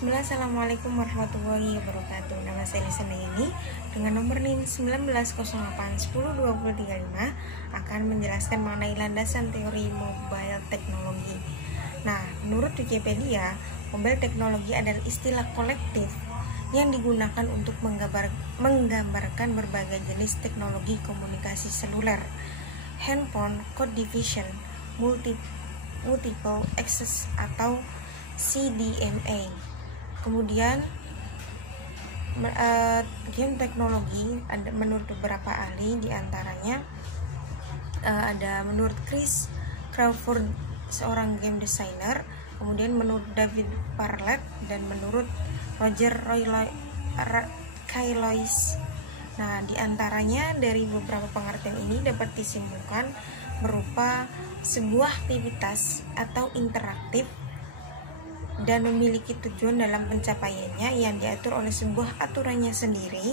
Bismillah, Assalamualaikum warahmatullahi wabarakatuh. Nama saya Lisana ini dengan nomor NIM 1908102035 akan menjelaskan mengenai landasan teori mobile teknologi. Nah, menurut Wikipedia, mobile teknologi adalah istilah kolektif yang digunakan untuk menggambarkan berbagai jenis teknologi komunikasi seluler, handphone, code division, multiple access atau CDMA. Kemudian game teknologi menurut beberapa ahli, diantaranya ada menurut Chris Crawford, seorang game designer, kemudian menurut David Parlett, dan menurut Roger Kailois. Nah, diantaranya dari beberapa pengertian ini dapat disimpulkan berupa sebuah aktivitas atau interaktif dan memiliki tujuan dalam pencapaiannya yang diatur oleh sebuah aturannya sendiri,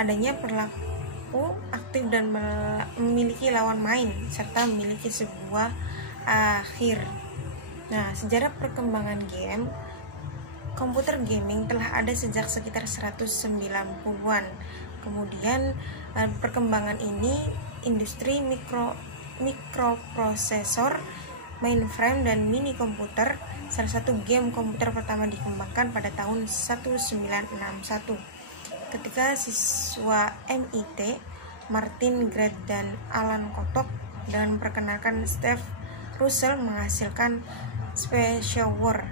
adanya perilaku aktif dan memiliki lawan main, serta memiliki sebuah akhir. Nah, sejarah perkembangan game komputer gaming telah ada sejak sekitar 190-an. Kemudian perkembangan ini industri mikroprosesor, mainframe, dan mini komputer. Salah satu game komputer pertama dikembangkan pada tahun 1961 ketika siswa MIT Martin Grant dan Alan Kotok dan memperkenalkan Steve Russell menghasilkan Special War.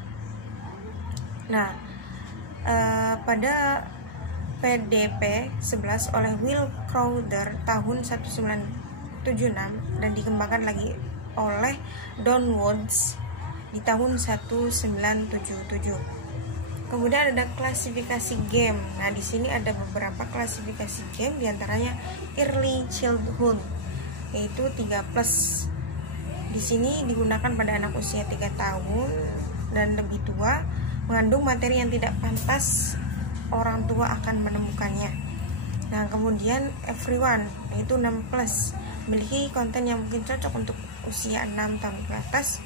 Nah, pada PDP 11 oleh Will Crowther tahun 1976 dan dikembangkan lagi oleh Don Woods di tahun 1977. Kemudian ada klasifikasi game. Nah, di sini ada beberapa klasifikasi game, diantaranya early childhood, yaitu 3+. Di sini digunakan pada anak usia 3 tahun dan lebih tua, mengandung materi yang tidak pantas orang tua akan menemukannya. Nah, kemudian everyone, yaitu 6+, memiliki konten yang mungkin cocok untuk usia 6 tahun ke atas.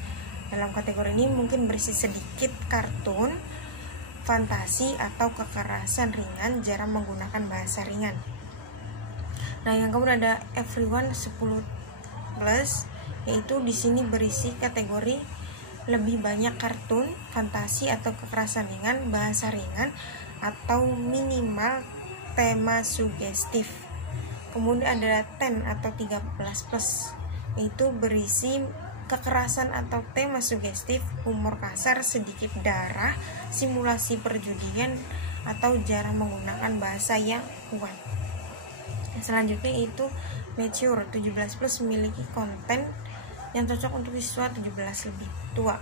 Dalam kategori ini mungkin berisi sedikit kartun, fantasi, atau kekerasan ringan, jarang menggunakan bahasa ringan. Nah, yang kemudian ada everyone 10+, yaitu di sini berisi kategori lebih banyak kartun, fantasi, atau kekerasan ringan, bahasa ringan, atau minimal tema sugestif. Kemudian ada 10 atau 13+, yaitu berisi kekerasan atau tema sugestif, humor kasar, sedikit darah, simulasi perjudian, atau jarang menggunakan bahasa yang kuat. Selanjutnya itu mature 17+, memiliki konten yang cocok untuk siswa 17 lebih tua.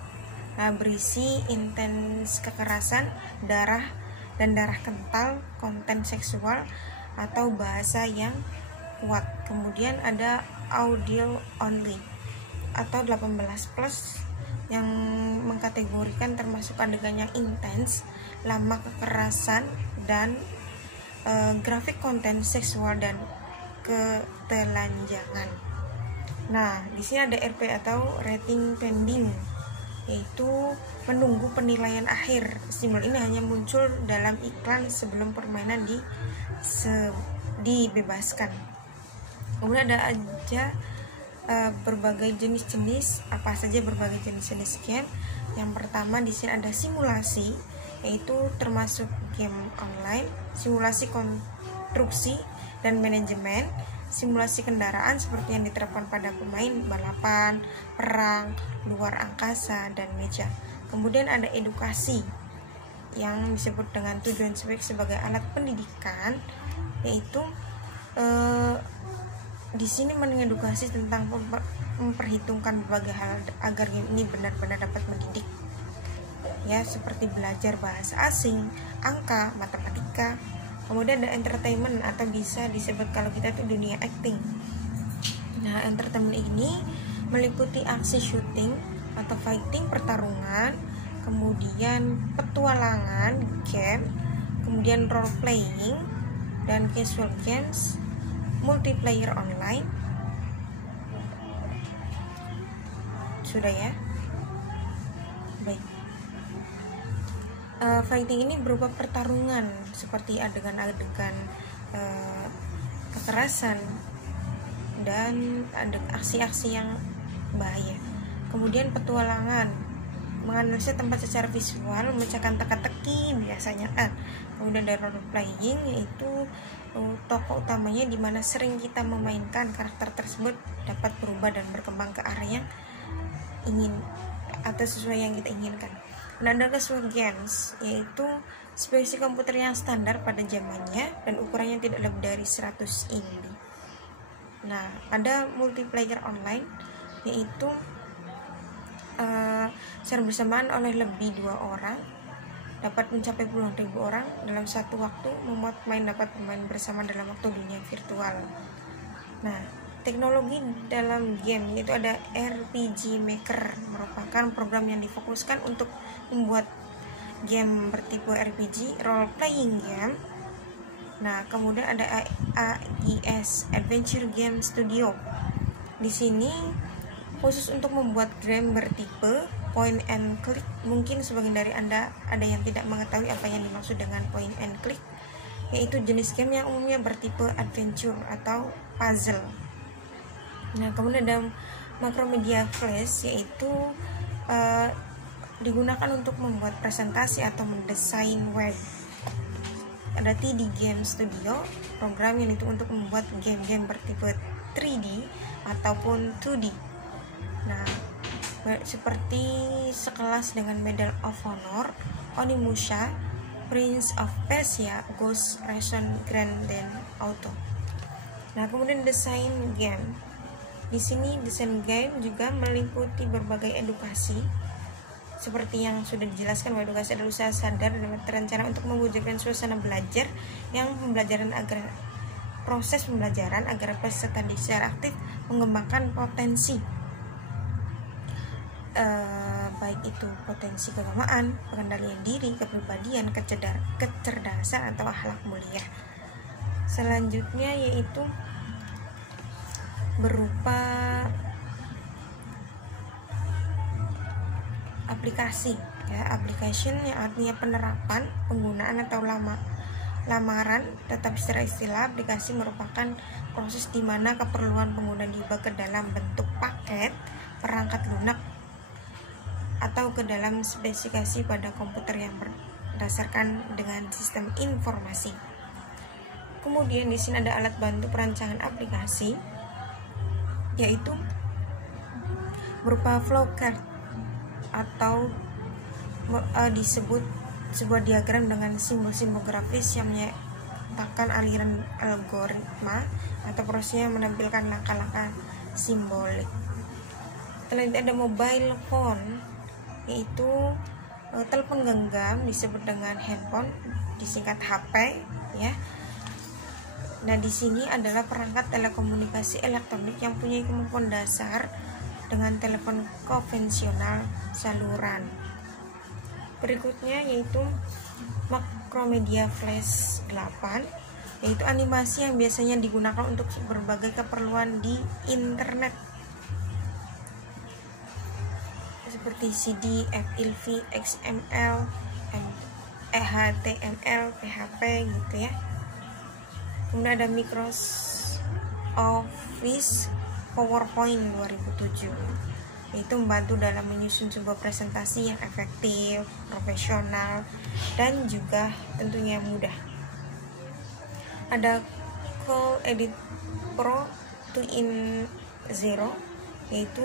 Nah, berisi intens kekerasan, darah dan darah kental, konten seksual, atau bahasa yang kuat. Kemudian ada audio only atau 18+, yang mengkategorikan termasuk adegan yang intens, lama kekerasan, dan grafik konten seksual dan ketelanjangan. Nah, di sini ada RP atau rating pending, yaitu menunggu penilaian akhir. Simbol ini hanya muncul dalam iklan sebelum permainan dibebaskan. Kemudian ada aja berbagai jenis-jenis, apa saja berbagai jenis-jenis game. Yang pertama di sini ada simulasi, yaitu termasuk game online, simulasi konstruksi dan manajemen, simulasi kendaraan seperti yang diterapkan pada pemain balapan, perang, luar angkasa, dan meja. Kemudian ada edukasi yang disebut dengan tujuan sebagai alat pendidikan, yaitu di sini mengedukasi tentang memperhitungkan berbagai hal agar game ini benar-benar dapat mendidik, ya, seperti belajar bahasa asing, angka, matematika. Kemudian ada entertainment atau bisa disebut kalau kita itu dunia acting. Nah, entertainment ini meliputi aksi shooting atau fighting, pertarungan, kemudian petualangan, game, kemudian role playing, dan casual games, multiplayer online. Sudah ya? Baik. Fighting ini berupa pertarungan seperti adegan-adegan kekerasan dan ada aksi-aksi yang bahaya. Kemudian petualangan, menganalisa tempat secara visual, memecahkan teka-teki biasanya kan. Kemudian dari role playing, yaitu tokoh utamanya di mana sering kita memainkan karakter tersebut dapat berubah dan berkembang ke arah yang ingin atau sesuai yang kita inginkan. Dan ada casual games, yaitu spesies komputer yang standar pada zamannya dan ukurannya tidak lebih dari 100 MB. Nah, ada multiplayer online, yaitu secara bersamaan oleh lebih 2 orang, dapat mencapai puluhan ribu orang dalam satu waktu. Membuat pemain dapat bermain bersama dalam waktu dunia virtual. Nah, teknologi dalam game itu ada RPG Maker, merupakan program yang difokuskan untuk membuat game bertipe RPG, role playing game. Nah, kemudian ada AGS, Adventure Game Studio. Di sini khusus untuk membuat game bertipe point and click. Mungkin sebagian dari Anda ada yang tidak mengetahui apa yang dimaksud dengan point and click, yaitu jenis game yang umumnya bertipe adventure atau puzzle. Nah, kemudian ada Macromedia Flash, yaitu digunakan untuk membuat presentasi atau mendesain web. Ada TD Game Studio, program yang itu untuk membuat game-game bertipe 3D ataupun 2D. Nah, seperti sekelas dengan Medal of Honor, Onimusha, Prince of Persia, Ghost Recon Grand Theft Auto. Nah, kemudian desain game. Di sini desain game juga meliputi berbagai edukasi, seperti yang sudah dijelaskan bahwa edukasi adalah usaha sadar dan terencana untuk mewujudkan suasana belajar yang proses pembelajaran agar peserta secara aktif mengembangkan potensi, baik itu potensi keagamaan, pengendalian diri, kepribadian, kecerdasan atau akhlak mulia. Selanjutnya yaitu berupa aplikasi, application yang artinya penerapan, penggunaan atau lamaran. Tetapi secara istilah, aplikasi merupakan proses di mana keperluan pengguna diubah ke dalam bentuk paket, perangkat lunak, atau ke dalam spesifikasi pada komputer yang berdasarkan dengan sistem informasi. Kemudian di sini ada alat bantu perancangan aplikasi, yaitu berupa flowchart atau disebut sebuah diagram dengan simbol-simbol grafis yang menyatakan aliran algoritma atau prosesnya menampilkan langkah-langkah simbolik. Selanjutnya ada mobile phone, yaitu telepon genggam, disebut dengan handphone, disingkat HP ya. Nah, di sini adalah perangkat telekomunikasi elektronik yang punya kemampuan dasar dengan telepon konvensional saluran. Berikutnya yaitu Macromedia Flash 8, yaitu animasi yang biasanya digunakan untuk berbagai keperluan di internet, seperti CD, FLV, XML, HTML, PHP gitu ya. Kemudian ada Microsoft Office PowerPoint 2007, yaitu membantu dalam menyusun sebuah presentasi yang efektif, profesional, dan juga tentunya mudah. Ada CoEdit Pro 2-in-0, yaitu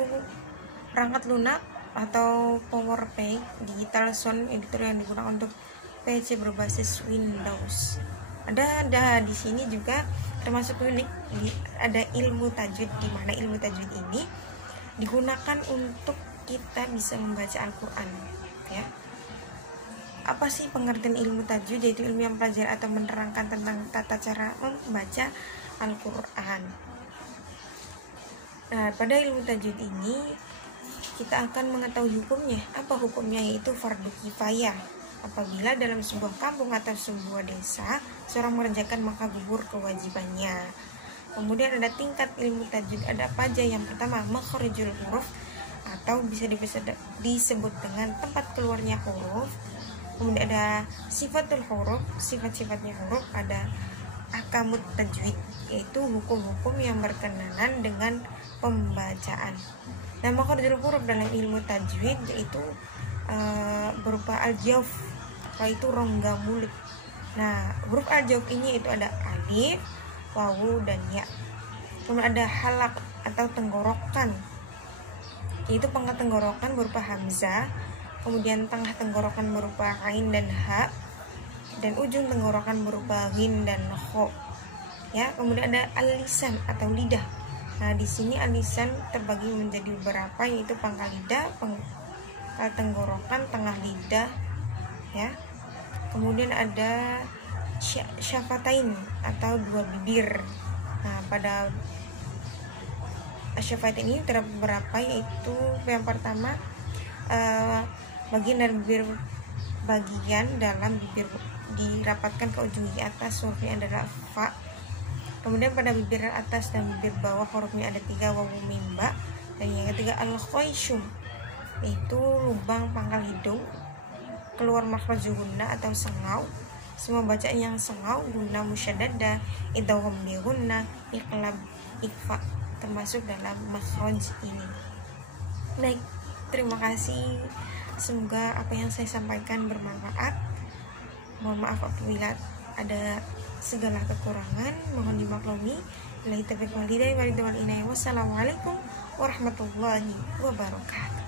perangkat lunak atau PowerPoint digital sound editor yang digunakan untuk PC berbasis Windows. Ada di sini juga termasuk unik, ada ilmu tajwid, di mana ilmu tajwid ini digunakan untuk kita bisa membaca Al-Quran ya. Apa sih pengertian ilmu tajwid? Yaitu ilmu yang mempelajari atau menerangkan tentang tata cara membaca Al-Quran. Nah, pada ilmu tajwid ini kita akan mengetahui hukumnya. Apa hukumnya? Yaitu fardu kifayah. Apabila dalam sebuah kampung atau sebuah desa seorang mengerjakan, maka gugur kewajibannya. Kemudian ada tingkat ilmu tajwid, ada apa aja? Yang pertama, makhrijul huruf, atau bisa disebut dengan tempat keluarnya huruf. Kemudian ada sifatul huruf, sifat-sifatnya huruf, ada akamut tajwid, yaitu hukum-hukum yang berkenaan dengan pembacaan. Nah, makharijul huruf dalam ilmu tajwid yaitu berupa al-jawf, yaitu rongga mulut. Nah, huruf al-jawf ini itu ada alif, wawu, dan ya. Kemudian ada halak atau tenggorokan, yaitu pangkat tenggorokan berupa hamzah, kemudian tengah tenggorokan berupa ain dan ha, dan ujung tenggorokan berupa ghin dan kho. Ya, kemudian ada al-lisan atau lidah. Nah, di sini al-lisan terbagi menjadi beberapa, yaitu pangkal lidah, pangkal tenggorokan, tengah lidah, ya. Kemudian ada syafatain atau dua bibir. Nah, pada syafatain ini terdapat beberapa, yaitu yang pertama bagian dari bibir, bagian dalam bibir dirapatkan ke ujung gigi atas, hurufnya adalah fa. Kemudian pada bibir atas dan bibir bawah hurufnya ada 3, wawu, mim, ba. Dan yang ketiga al-khoyshum, yaitu lubang pangkal hidung, keluar makhraj gunna atau sengau. Semua bacaan yang sengau, gunna musyaddadah, idgham bi gunna, iqlab, ikfa, termasuk dalam makhraj ini. Baik, terima kasih. Semoga apa yang saya sampaikan bermanfaat. Mohon maaf apabila ada segala kekurangan, mohon dimaklumi. Wassalamualaikum warahmatullahi wabarakatuh.